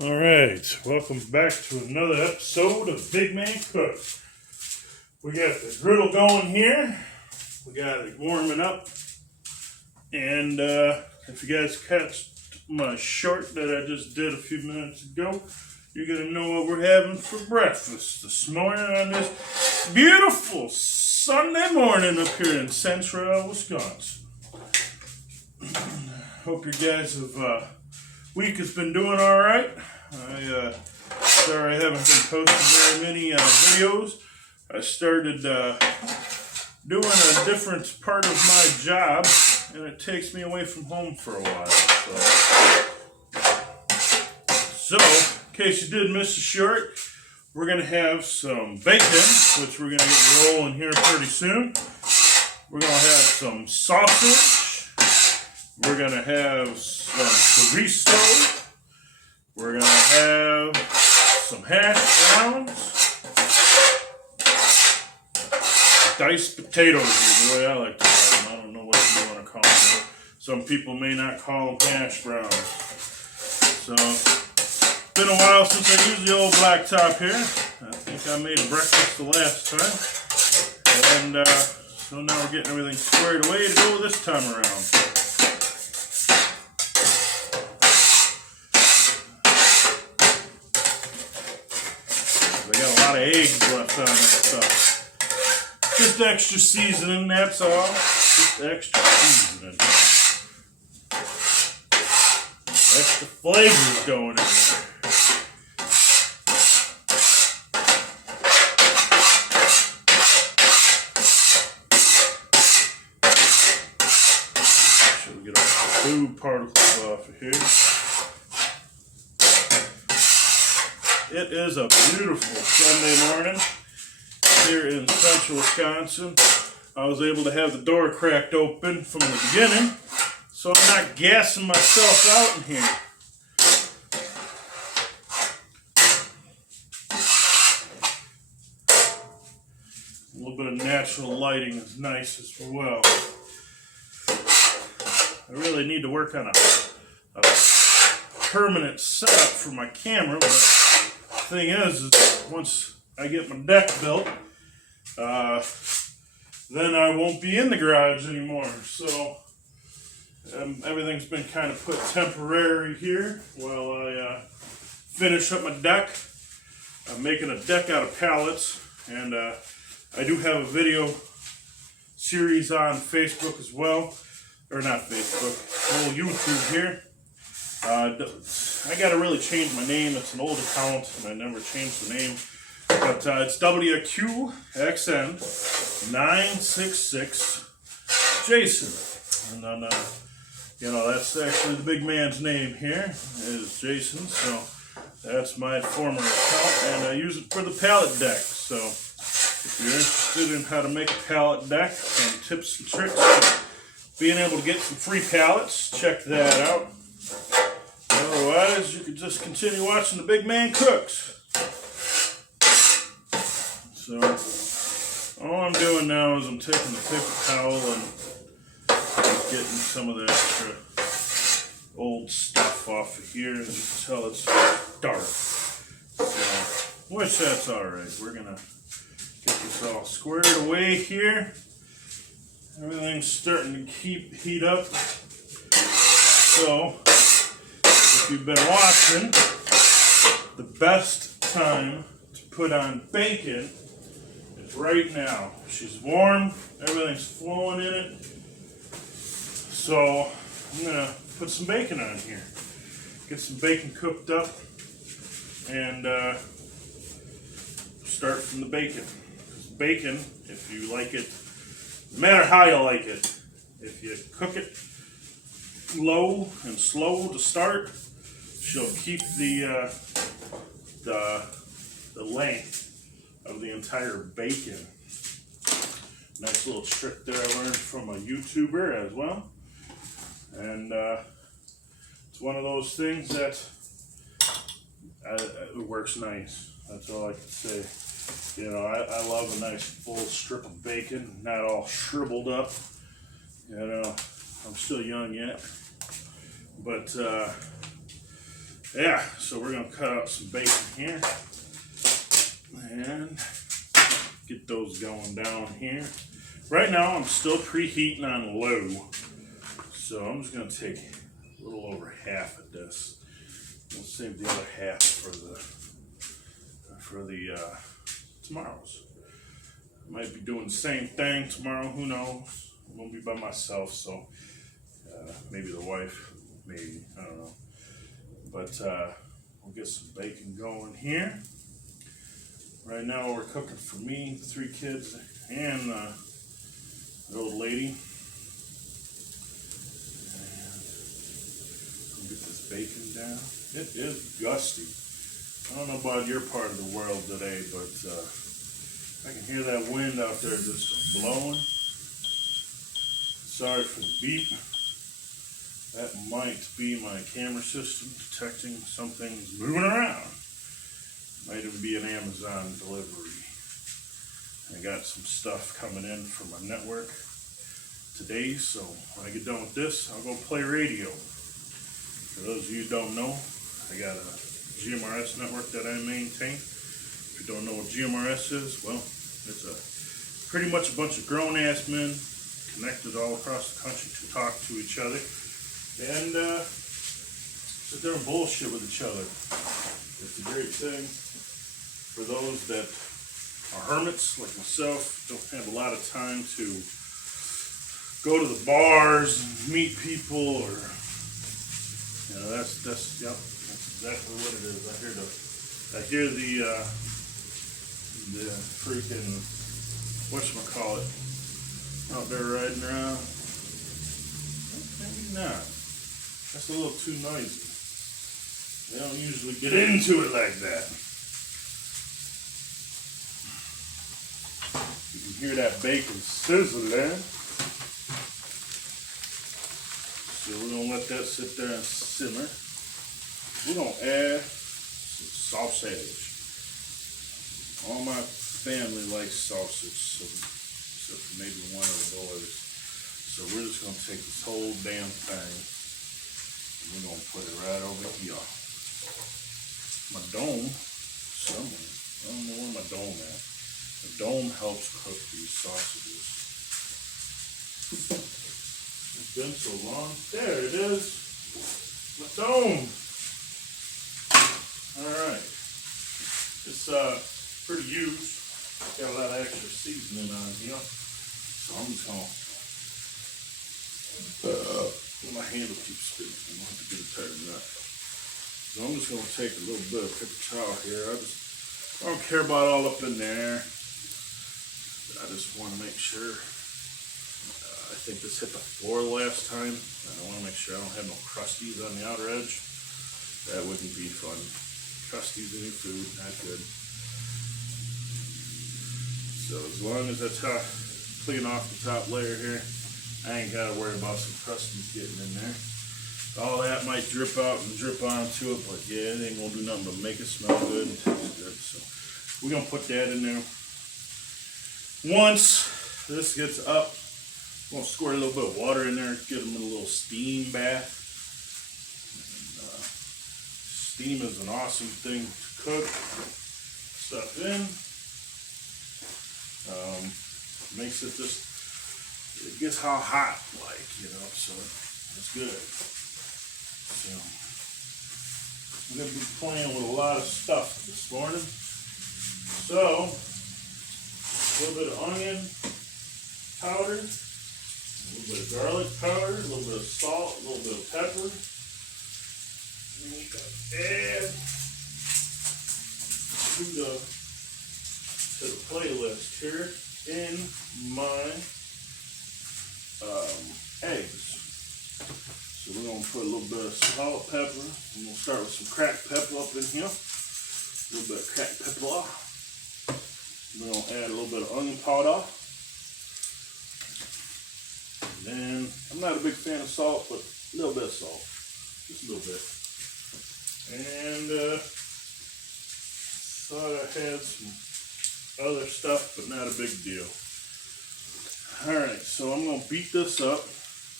All right, welcome back to another episode of Big Man Cook. We got the griddle going here. We got it warming up. And if you guys catch my short that I just did a few minutes ago, you're going to know what we're having for breakfast this morning on this beautiful Sunday morning up here in central Wisconsin. Hope you guys have... week has been doing all right. Sorry I haven't been posting very many videos. I started doing a different part of my job, and it takes me away from home for a while. So in case you did miss the short, we're going to have some bacon, which we're going to get rolling here pretty soon. We're going to have some sausage. We're going to have some chorizo. We're going to have some hash browns. Diced potatoes is the way I like to call them. I don't know what you want to call them. Some people may not call them hash browns. So, it's been a while since I used the old black top here. I think I made a breakfast the last time. And so now we're getting everything squared away to go this time around. Of eggs left on this stuff. Just extra seasoning, that's all. Just extra seasoning. Extra flavors going in there. Should we get all the food particles off of here? It is a beautiful Sunday morning here in central Wisconsin. I was able to have the door cracked open from the beginning, so I'm not gassing myself out in here. A little bit of natural lighting is nice as well. I really need to work on a permanent setup for my camera, but thing is once I get my deck built, then I won't be in the garage anymore. So everything's been kind of put temporary here while I finish up my deck. I'm making a deck out of pallets, and I do have a video series on Facebook as well, or not Facebook, whole YouTube here. I gotta really change my name. It's an old account and I never changed the name. But it's WQXN966 Jason. And then, that's actually the big man's name here is Jason. So that's my former account, and I use it for the pallet deck. So if you're interested in how to make a pallet deck and tips and tricks for being able to get some free pallets, check that out. Otherwise, you could just continue watching the Big Man Cooks. So, all I'm doing now is I'm taking the paper towel and getting some of the extra old stuff off of here. As you can tell, it's dark. So, which that's alright. We're going to get this all squared away here. Everything's starting to heat up. So, if you've been watching, the best time to put on bacon is right now. She's warm, everything's flowing in it. So I'm going to put some bacon on here. Get some bacon cooked up and start from the bacon. Because bacon, if you like it, no matter how you like it, if you cook it low and slow to start, she'll keep the length of the entire bacon. Nice little trick there I learned from a YouTuber as well. And it's one of those things that it works nice. That's all I can say. I love a nice full strip of bacon, not all shriveled up. I'm still young yet. But yeah, so we're gonna cut out some bacon here and get those going down here. Right now I'm still preheating on low, so I'm just gonna take a little over half of this. We'll save the other half for the tomorrow's. I might be doing the same thing tomorrow. Who knows? I'm gonna be by myself, so maybe the wife, maybe, I don't know. But we'll get some bacon going here. Right now we're cooking for me, the 3 kids, and the old lady. And we'll get this bacon down. It is gusty. I don't know about your part of the world today, but I can hear that wind out there just blowing. Sorry for the beep. That might be my camera system detecting something's moving around. Might even be an Amazon delivery. I got some stuff coming in from my network today, so when I get done with this, I'll go play radio. For those of you who don't know, I got a GMRS network that I maintain. If you don't know what GMRS is, well, it's pretty much a bunch of grown-ass men connected all across the country to talk to each other and sit there and bullshit with each other. It's a great thing for those that are hermits like myself, don't have a lot of time to go to the bars and meet people, or that's exactly what it is. I hear the freaking whatchamacallit out there riding around. Maybe not. That's a little too noisy. They don't usually get into it like that. You can hear that bacon sizzling. So we're gonna let that sit there and simmer. We're gonna add some sausage. All my family likes sausage, except for maybe one of the boys. So we're just gonna take this whole damn thing and we're gonna put it right over here. My dome somewhere. I don't know where my dome at. The dome helps cook these sausages. It's been so long. There it is. My dome. Alright. It's pretty used. Got a lot of extra seasoning on here. So I'm just gonna my handle keeps spinning. I'm gonna have to get it tightened up. So I'm just gonna take a little bit of paper towel here. I don't care about all up in there. I just want to make sure. I think this hit the floor last time. I want to make sure I don't have no crusties on the outer edge. That wouldn't be fun. Crusties in your food, not good. So as long as that's clean off the top layer here, I ain't got to worry about some crusties getting in there. All that might drip out and drip onto it, but yeah, it ain't gonna do nothing but make it smell good and taste good. So we're gonna put that in there. Once this gets up, I'm gonna squirt a little bit of water in there, get them in a little steam bath. And, steam is an awesome thing to cook stuff in. Makes it just, it gets how hot, like, so it's good. So, I'm going to be playing with a lot of stuff this morning. So, a little bit of onion powder, a little bit of garlic powder, a little bit of salt, a little bit of pepper. And we can add to the playlist here in my eggs. So we're going to put a little bit of salt, pepper, and we'll start with some cracked pepper up in here. A little bit of cracked pepper. We're going to add a little bit of onion powder. And then, I'm not a big fan of salt, but a little bit of salt. Just a little bit. And thought I had some other stuff, but not a big deal. Alright, so I'm going to beat this up.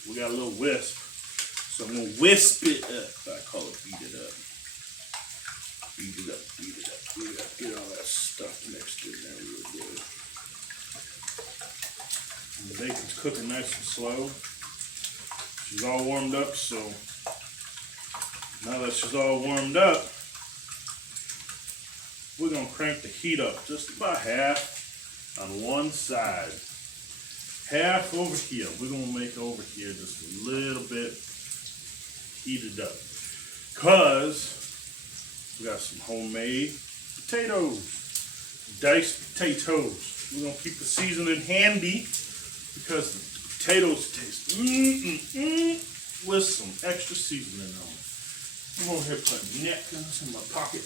We got a little whisk. So I'm going to wisp it up. I call it beat it up. Beat it up, beat it up, beat it up. Get all that stuff mixed in there real good. And the bacon's cooking nice and slow. She's all warmed up, so now that she's all warmed up, we're going to crank the heat up just about half on one side. Half over here. We're going to make over here just a little bit heated up. Because we got some homemade potatoes. Diced potatoes. We're going to keep the seasoning handy because the potatoes taste with some extra seasoning on it. I'm over here putting napkins in my pocket.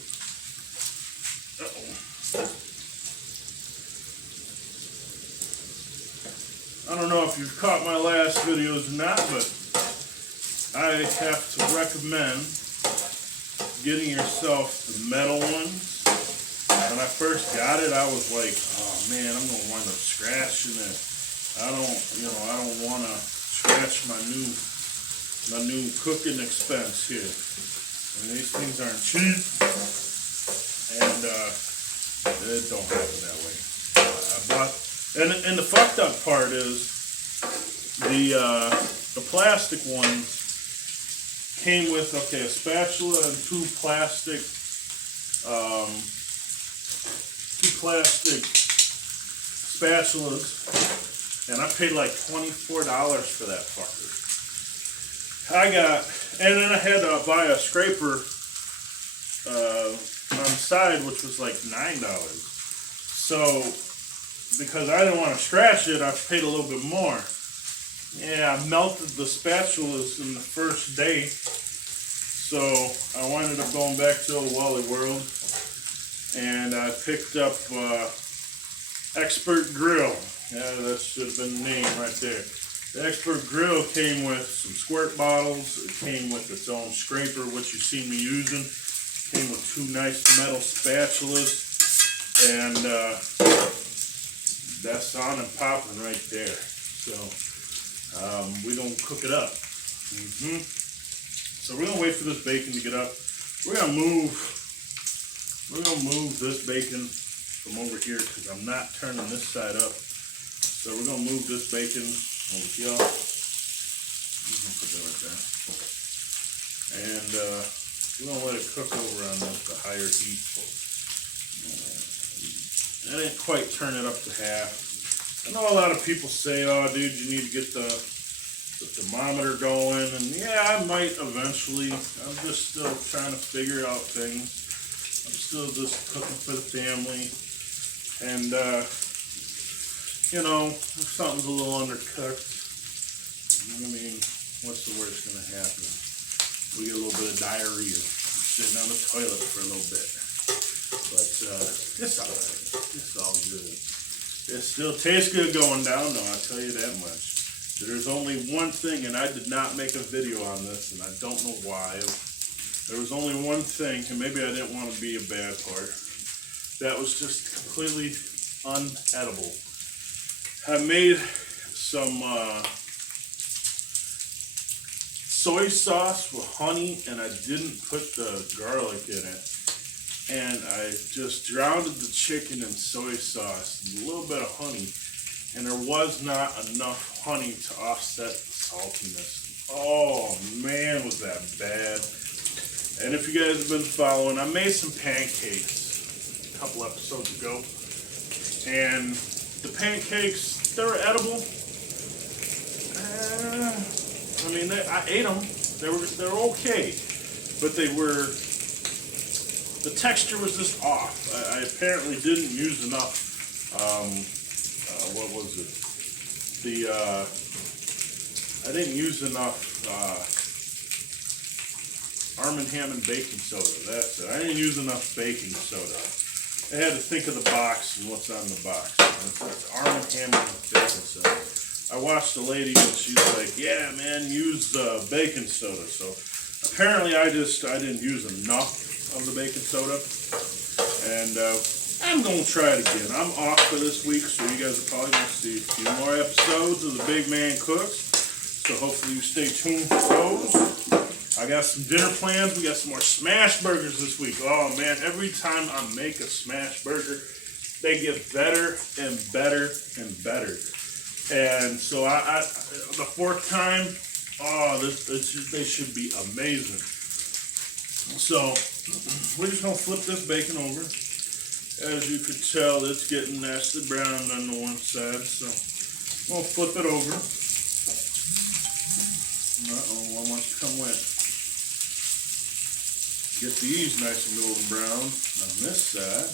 I don't know if you've caught my last videos or not, but I have to recommend getting yourself the metal ones. When I first got it, I was like, oh man, I'm gonna wind up scratching it. I don't want to scratch my new cooking expense here. I mean, these things aren't cheap, and it don't happen that way. I bought, and the fucked up part is the plastic ones came with a spatula and two plastic spatulas, and I paid like $24 for that fucker. And then I had to buy a scraper on the side, which was like $9. So because I didn't want to scratch it, I paid a little bit more. Yeah, I melted the spatulas in the first day, so I winded up going back to Old Wally World, and I picked up Expert Grill. Yeah, that should have been the name right there. The Expert Grill came with some squirt bottles. It came with its own scraper, which you see me using. It came with two nice metal spatulas, and that's on and popping right there. So we're gonna cook it up. So we're gonna wait for this bacon to get up. We're gonna move this bacon from over here because I'm not turning this side up. So we're gonna move this bacon over here. I'm gonna put that right there. And we're gonna let it cook over on the higher heat. I didn't quite turn it up to half. I know a lot of people say, oh dude, you need to get the thermometer going, and yeah, I might eventually. I'm just still trying to figure out things. I'm still just cooking for the family, and if something's a little undercooked, I mean, what's the worst gonna happen? We get a little bit of diarrhea sitting on the toilet for a little bit, but it's all right. It's all good. It still tastes good going down, though, I'll tell you that much. There's only one thing, and I did not make a video on this, and I don't know why. There was only one thing, and maybe I didn't want to be a bad part, that was just completely unedible. I made some soy sauce with honey, and I didn't put the garlic in it. And I just drowned the chicken in soy sauce and a little bit of honey, and there was not enough honey to offset the saltiness. Oh man, was that bad. And if you guys have been following, I made some pancakes a couple episodes ago, and the pancakes, they were edible. I mean, I ate them. They were okay, but the texture was just off. I apparently didn't use enough, what was it? I didn't use enough Arm & Hammer baking soda. That's it. I didn't use enough baking soda. I had to think of the box and what's on the box. It's Arm & Hammer baking soda. I watched a lady and she's like, yeah, man, use baking soda. So apparently I didn't use enough of the baking soda, and I'm going to try it again. I'm off for this week, so you guys are probably going to see a few more episodes of The Big Man Cooks, so hopefully you stay tuned for those. I got some dinner plans. We got some more smash burgers this week. Oh man, every time I make a smash burger, they get better and better and better. And so the fourth time, oh, they should be amazing. So we're just gonna flip this bacon over. As you could tell, it's getting nasty brown on the one side. So we'll flip it over. Uh-oh, one wants to come wet. Get these nice and golden brown on this side.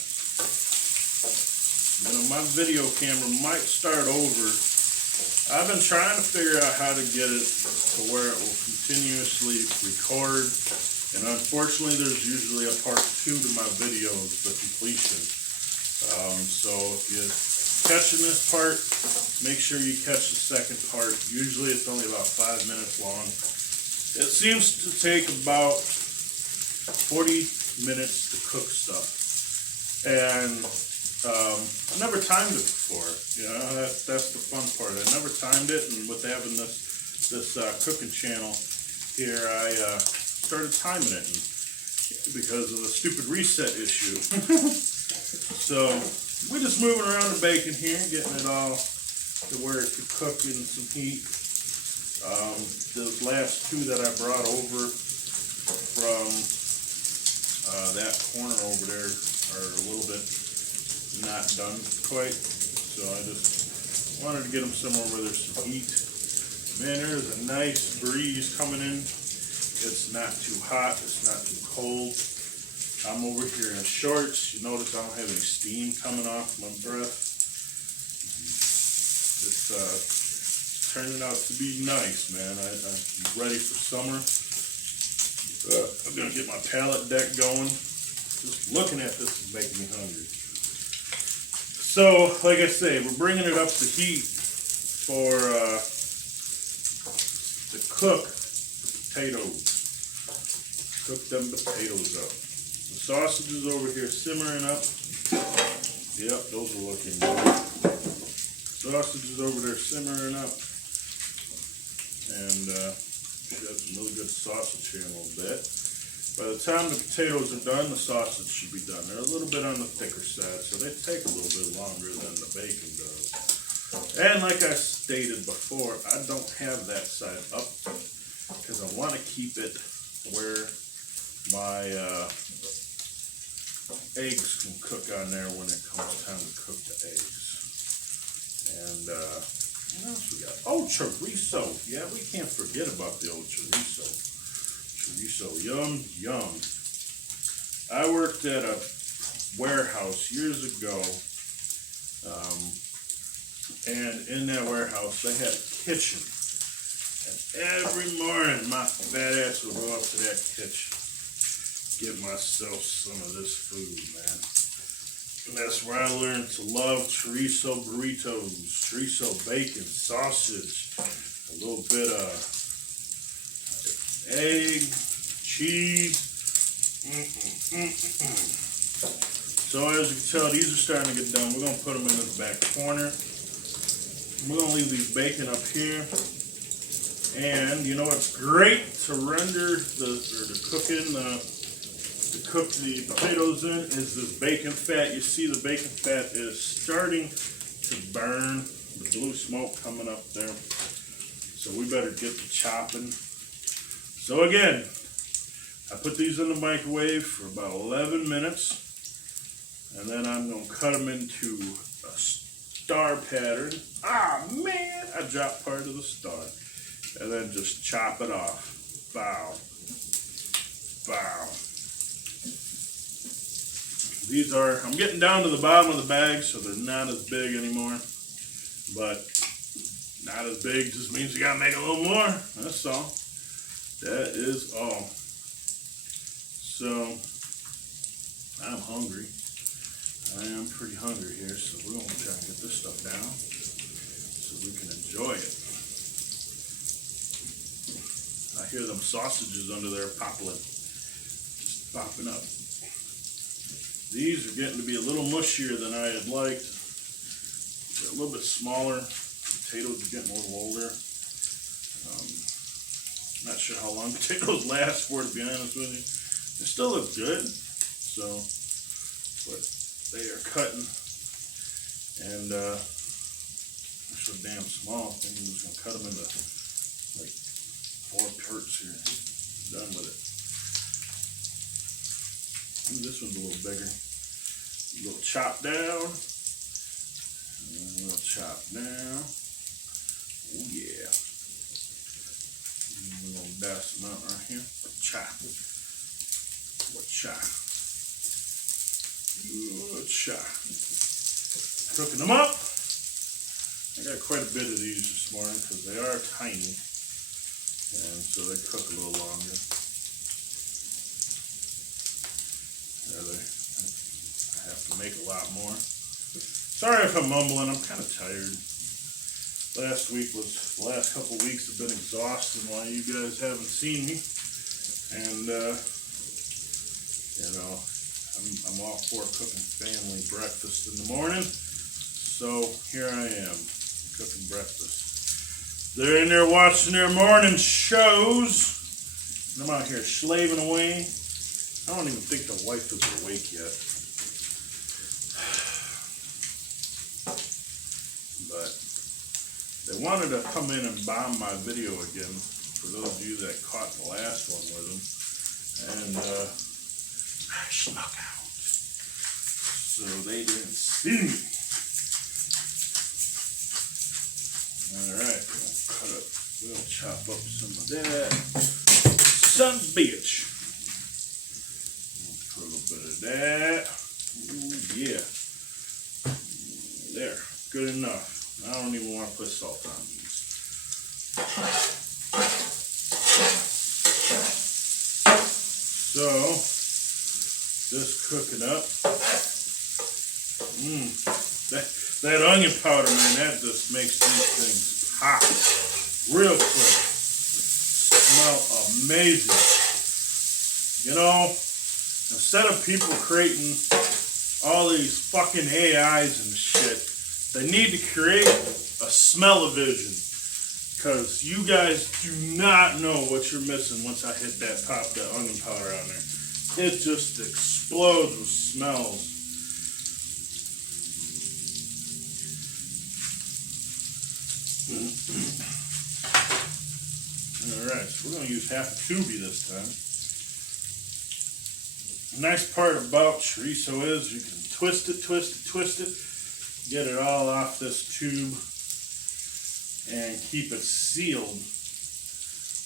You know, my video camera might start over. I've been trying to figure out how to get it to where it will continuously record. And unfortunately, there's usually a part 2 to my videos, the completion. So if you're catching this part, make sure you catch the second part. Usually it's only about 5 minutes long. It seems to take about 40 minutes to cook stuff. And I never timed it before. You know, that's the fun part. I never timed it, and with having this cooking channel here, I started timing it because of the stupid reset issue. So we're just moving around the bacon here, getting it all to where it could cook in some heat. Those last 2 that I brought over from that corner over there are a little bit not done quite, so I just wanted to get them somewhere where there's some heat. Man, there's a nice breeze coming in. It's not too hot, it's not too cold. I'm over here in shorts. You notice I don't have any steam coming off my breath. It's turning out to be nice, man. I'm ready for summer. I'm gonna get my pallet deck going. Just looking at this is making me hungry. So, like I say, we're bringing it up to heat for to cook the potatoes. Cook them potatoes up. The sausages over here simmering up. Yep, those are looking good. Sausages over there simmering up. And should have some really good sausage here in a little bit. By the time the potatoes are done, the sausage should be done. They're a little bit on the thicker side, so they take a little bit longer than the bacon does. And like I stated before, I don't have that side up because I want to keep it where my eggs can cook on there when it comes time to cook the eggs. And what else we got? Oh, chorizo. Yeah, we can't forget about the old chorizo. Chorizo, yum, yum. I worked at a warehouse years ago, and in that warehouse they had a kitchen. And every morning my fat ass would go up to that kitchen, get myself some of this food, man. And that's where I learned to love chorizo burritos, chorizo bacon, sausage, a little bit of egg, cheese. So as you can tell, these are starting to get done. We're going to put them in the back corner. We're going to leave these bacon up here. And you know what's great to cook the potatoes in is this bacon fat. You see the bacon fat is starting to burn, the blue smoke coming up there. So we better get to chopping. So again, I put these in the microwave for about 11 minutes, and then I'm going to cut them into a star pattern. Ah, man, I dropped part of the star. And then just chop it off. Bow. Bow. These are, I'm getting down to the bottom of the bag, so they're not as big anymore. But not as big just means you gotta make a little more. That's all. That is all. So, I'm hungry. I am pretty hungry here, so we're gonna try and get this stuff down so we can enjoy it. I hear them sausages under there popping, just popping up. These are getting to be a little mushier than I had liked. They're a little bit smaller. Potatoes are getting a little older. Not sure how long potatoes last for, to be honest with you. They still look good, so, but they are cutting, and they're so damn small. I think I'm just gonna cut them into like 4 parts here. Done with it. Ooh, this one's a little bigger. A little chop down, and a little chop down. Oh yeah. And we're gonna dash them out right here. Chop. Chop. Chop. Cooking them up. I got quite a bit of these this morning because they are tiny, and so they cook a little longer. I have to make a lot more. Sorry if I'm mumbling. I'm kind of tired. The last couple weeks have been exhausting while you guys haven't seen me, and you know, I'm all for cooking family breakfast in the morning, so here I am, cooking breakfast. They're in there watching their morning shows, and I'm out here slaving away. I don't even think the wife is awake yet. But they wanted to come in and bomb my video again, for those of you that caught the last one with them, and I snuck out, so they didn't see me. Alright, we'll chop up some of that. Son of a bitch. Put a little bit of that. Ooh, yeah. There, good enough. I don't even want to put salt on these. So, just cooking up. That onion powder, man, that just makes these things hot real quick. Smell amazing. You know, instead of people creating all these fucking AIs and shit, they need to create a smell-o-vision, because you guys do not know what you're missing once I hit that onion powder on there. It just explodes with smells. Alright, so we're going to use half a tubie this time. The nice part about chorizo is you can twist it, get it all off this tube, and keep it sealed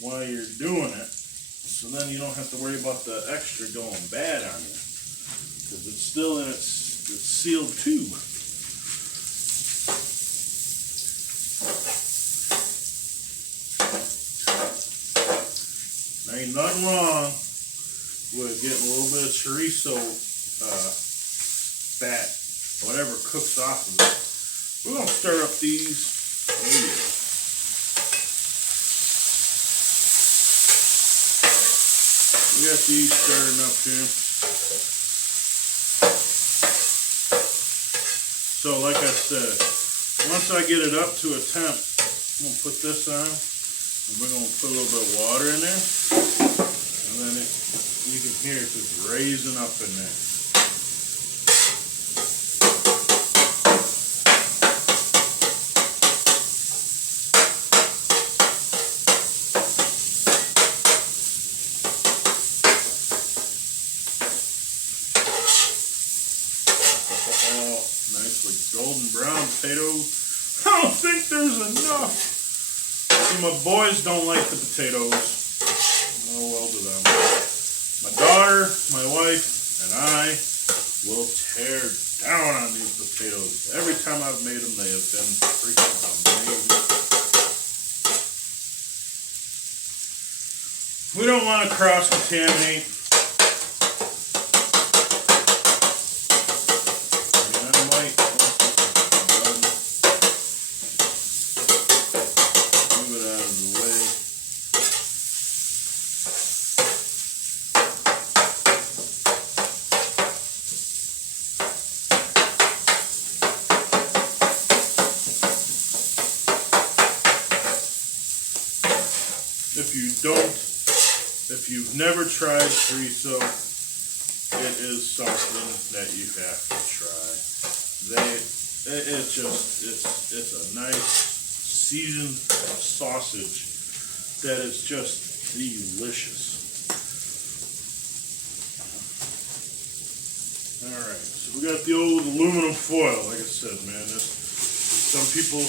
while you're doing it. So then you don't have to worry about the extra going bad on you, because it's still in its sealed tube. There ain't nothing wrong with getting a little bit of chorizo fat, whatever cooks off of it. We're going to stir up these. Oh yeah. We got these stirring up here. So like I said, once I get it up to a temp, I'm going to put this on, and we're going to put a little bit of water in there, and then you can hear it just raising up in there. Nicely golden brown potatoes. I don't think there's enough. See, my boys don't like the potatoes. Oh well to them. My daughter, my wife, and I will tear down on these potatoes. Every time I've made them, they have been freaking amazing. We don't want to cross-contaminate. If if you've never tried chorizo, it is something that you have to try. It's a nice seasoned sausage that is just delicious. Alright, so we got the old aluminum foil. Like I said, man, some people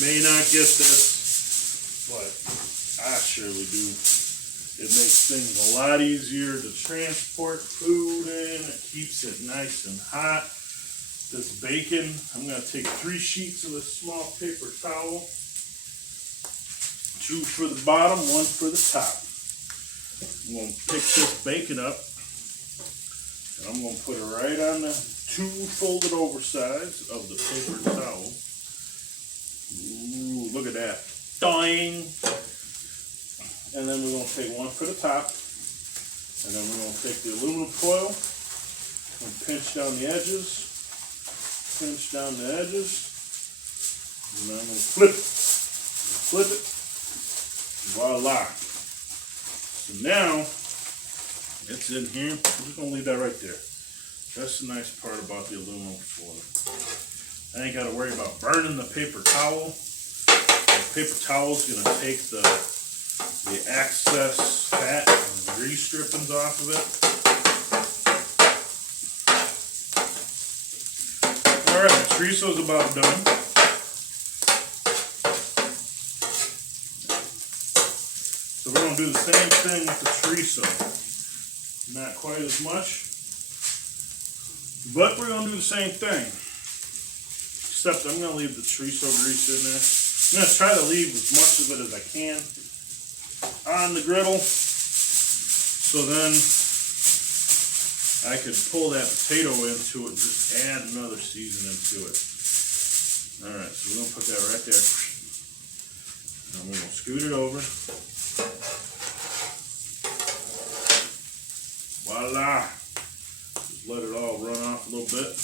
may not get this, but I surely do. It makes things a lot easier to transport food in. It keeps it nice and hot. This bacon, I'm going to take 3 sheets of this small paper towel. 2 for the bottom, 1 for the top. I'm going to pick this bacon up, and I'm going to put it right on the 2 folded over sides of the paper towel. Ooh, look at that. Doing! And then we're going to take 1 for the top, and then we're going to take the aluminum foil and pinch down the edges. Pinch down the edges, and then I'm going to flip it, voila. So now, it's in here. I'm just going to leave that right there. That's the nice part about the aluminum foil. I ain't got to worry about burning the paper towel. The paper towel is going to take the excess fat and grease drippings off of it. Alright, the chorizo's about done. So we're going to do the same thing with the chorizo. Not quite as much, but we're going to do the same thing. Except I'm going to leave the chorizo grease in there. I'm going to try to leave as much of it as I can on the griddle, so then I could pull that potato into it and just add another seasoning to it. Alright, so we're going to put that right there. And we're going to scoot it over. Voila! Just let it all run off a little bit.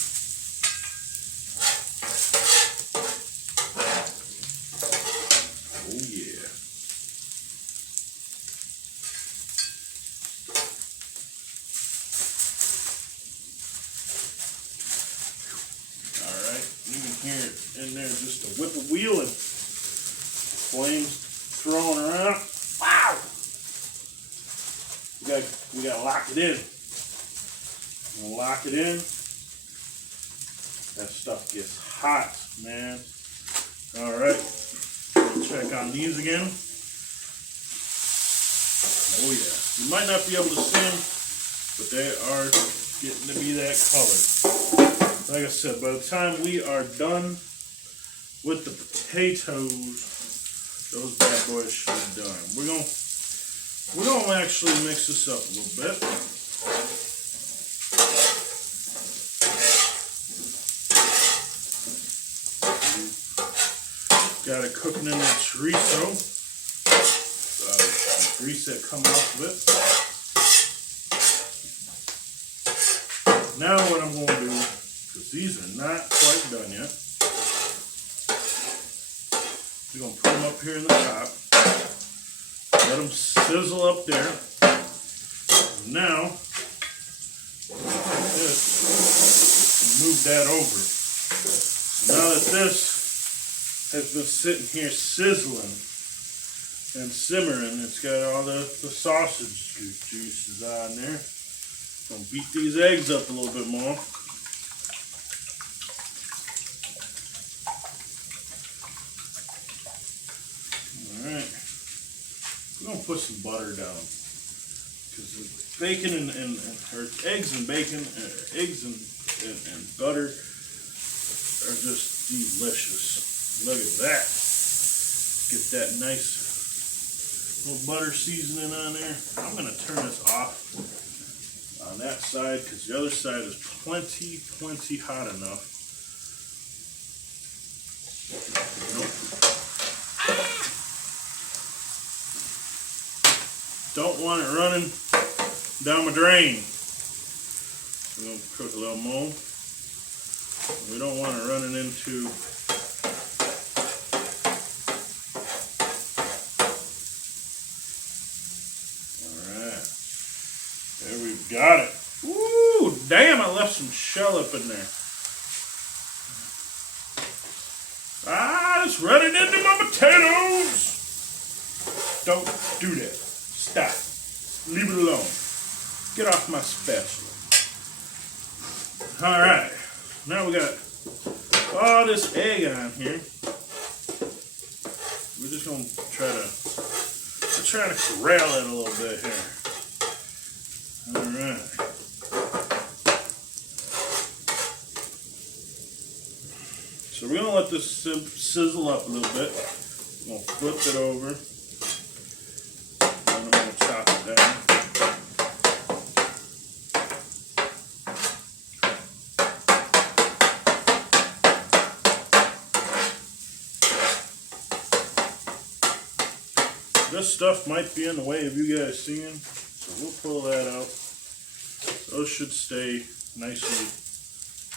Oh yeah. Hear it in there, just a whip of wheeling, flames throwing around. Wow! We gotta lock it in. We'll lock it in. That stuff gets hot, man. All right, we'll check on these again. Oh yeah, you might not be able to see them, but they are getting to be that color. Like I said, by the time we are done with the potatoes, those bad boys should be done. We're gonna actually mix this up a little bit. Got it cooking in that chorizo. The grease that comes off of it. Now what I'm going to do, because these are not quite done yet, we're going to put them up here in the top, let them sizzle up there. Now, like this, move that over. Now that this has been sitting here sizzling and simmering, it's got all the sausage juices on there. Gonna beat these eggs up a little bit more. Alright. We're gonna put some butter down. Because the bacon or eggs and bacon, eggs and butter are just delicious. Look at that. Get that nice little butter seasoning on there. I'm gonna turn this off on that side because the other side is plenty hot enough. Nope. Don't want it running down my drain. We're going to cook a little more. We don't want it running into Got it. Ooh, damn, I left some shell up in there. Ah, it's running into my potatoes. Don't do that. Stop. Leave it alone. Get off my spatula. Alright. Now we got all this egg on here. We're just going to try to corral it a little bit here. Alright. So we're going to let this sizzle up a little bit. I'm going to flip it over. And I'm going to chop it down. This stuff might be in the way of you guys seeing, so we'll pull that out. Those should stay nicely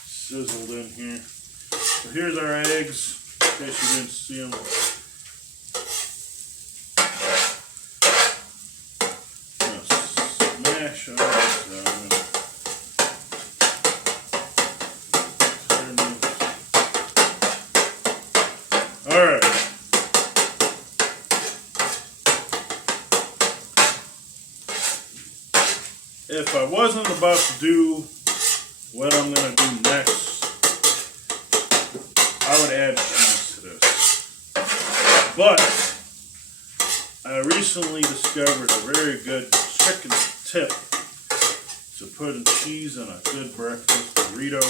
sizzled in here. So here's our eggs, in case you didn't see them. Smash all this down. All right. If I wasn't about to do what I'm going to do next, I would add cheese to this. But I recently discovered a very good chicken tip to putting cheese in a good breakfast burrito.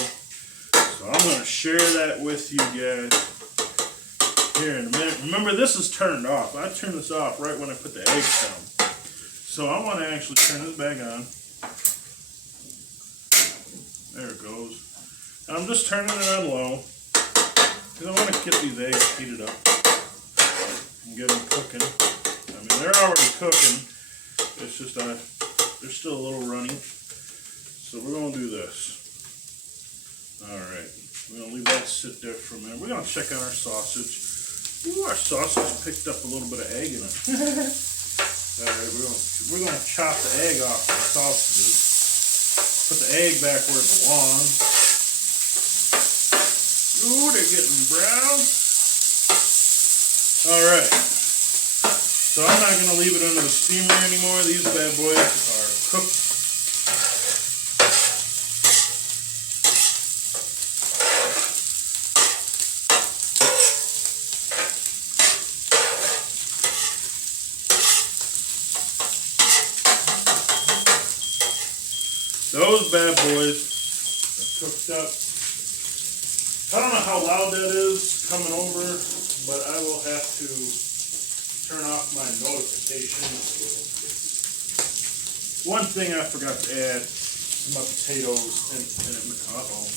So I'm going to share that with you guys here in a minute. Remember, this is turned off. I turned this off right when I put the eggs down. So I want to actually turn this back on. There it goes. And I'm just turning it on low because I want to get these eggs heated up and get them cooking. I mean, they're already cooking. It's just they're still a little runny. So we're going to do this. Alright. We're going to leave that sit there for a minute. We're going to check out our sausage. Ooh, our sausage picked up a little bit of egg in it. Alright, we're going to chop the egg off the sausages. Put the egg back where it belongs. Ooh, they're getting brown. Alright. So I'm not going to leave it under the steamer anymore. These bad boys are cooked. Those bad boys are cooked up. I don't know how loud that is coming over, but I will have to turn off my notifications. One thing I forgot to add to my potatoes, and uh-oh,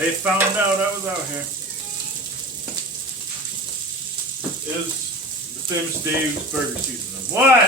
they found out I was out here, is the famous Dave's burger seasoning. What?